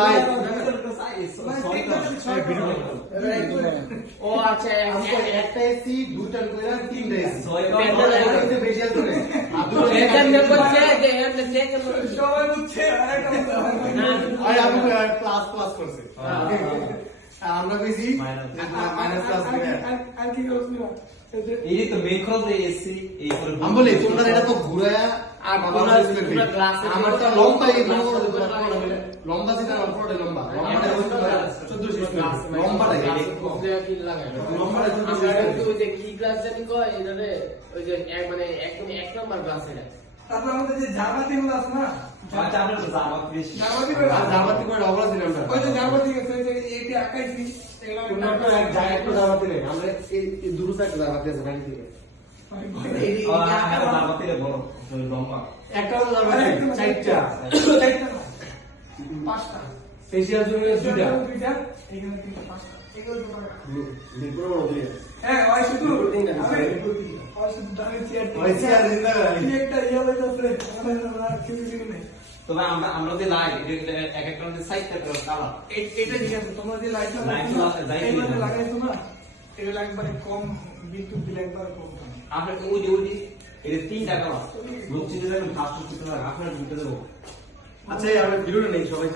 ভাই ও আচ্ছা একটা এসি দুইটা কইরা তিনটা এসি প্যান্ডেল বেশি আছে রে এখানে বলছে যে এখানে চেক সবাই বুঝছে আরেকটা আরে আমি ক্লাস করছে আমরা কইছি মাইনাস ক্লাস করে আর কি করছিস না এই তো মেন খরচ এসি এই করে আমি বলি তোমরা এটা তো ঘুরায়া আর তোমরা ক্লাসে আমারটা লম্বা এই লম্বা যেটা অল্পটা লম্বা লম্বাটা 14 ক্লাস লম্বাটা কি লাগায় লম্বাটা আমরা তো ওই যে কি ক্লাস জানি কয় এটারে ওই যে মানে একদম এক নাম্বার ক্লাস এটা তারপর আমাদের যে জার্মাতি গুলো আছে না আচ্ছা আমরা তো জামাত বেশি জার্মাতি জামাতি করে অবলা দিলাম না ওই যে জার্মাতি গেছে ওই যে এটি আঁকাইছি তোমরা তো এক জায়গা একটু জামাতি নেই আমরা এই দুটো সাইড জামাতি আছে বাড়ি থেকে জামাতে বড় লম্বা একটা জামাতি চারটা পাঁচটা ফেসিয়াল জন্য দুইটা দুইটা এখানে তিনটা পাঁচটা এগুলো তোমার লিপুরো বড় দুই হ্যাঁ ওই শুধু তিনটা ওই শুধু দাঁড়ে চেয়ার ওই চেয়ার জিন্দা একটা ইয়ে হইতাছে আমরা কিছু নেই তবে আমরা যে লাইট এক একটা সাইডটা করে কালার এটা ঠিক আছে তোমরা যে লাইট লাগাইছো না এটা একবারে কম বিদ্যুৎ বিল একবারে কম থাকে আপনার ওই যে এটা 3 টাকা লোক চিন্তা করেন 500 টাকা আপনার দিতে দেবো আচ্ছা আমরা ভিডিওটা নেই সবাই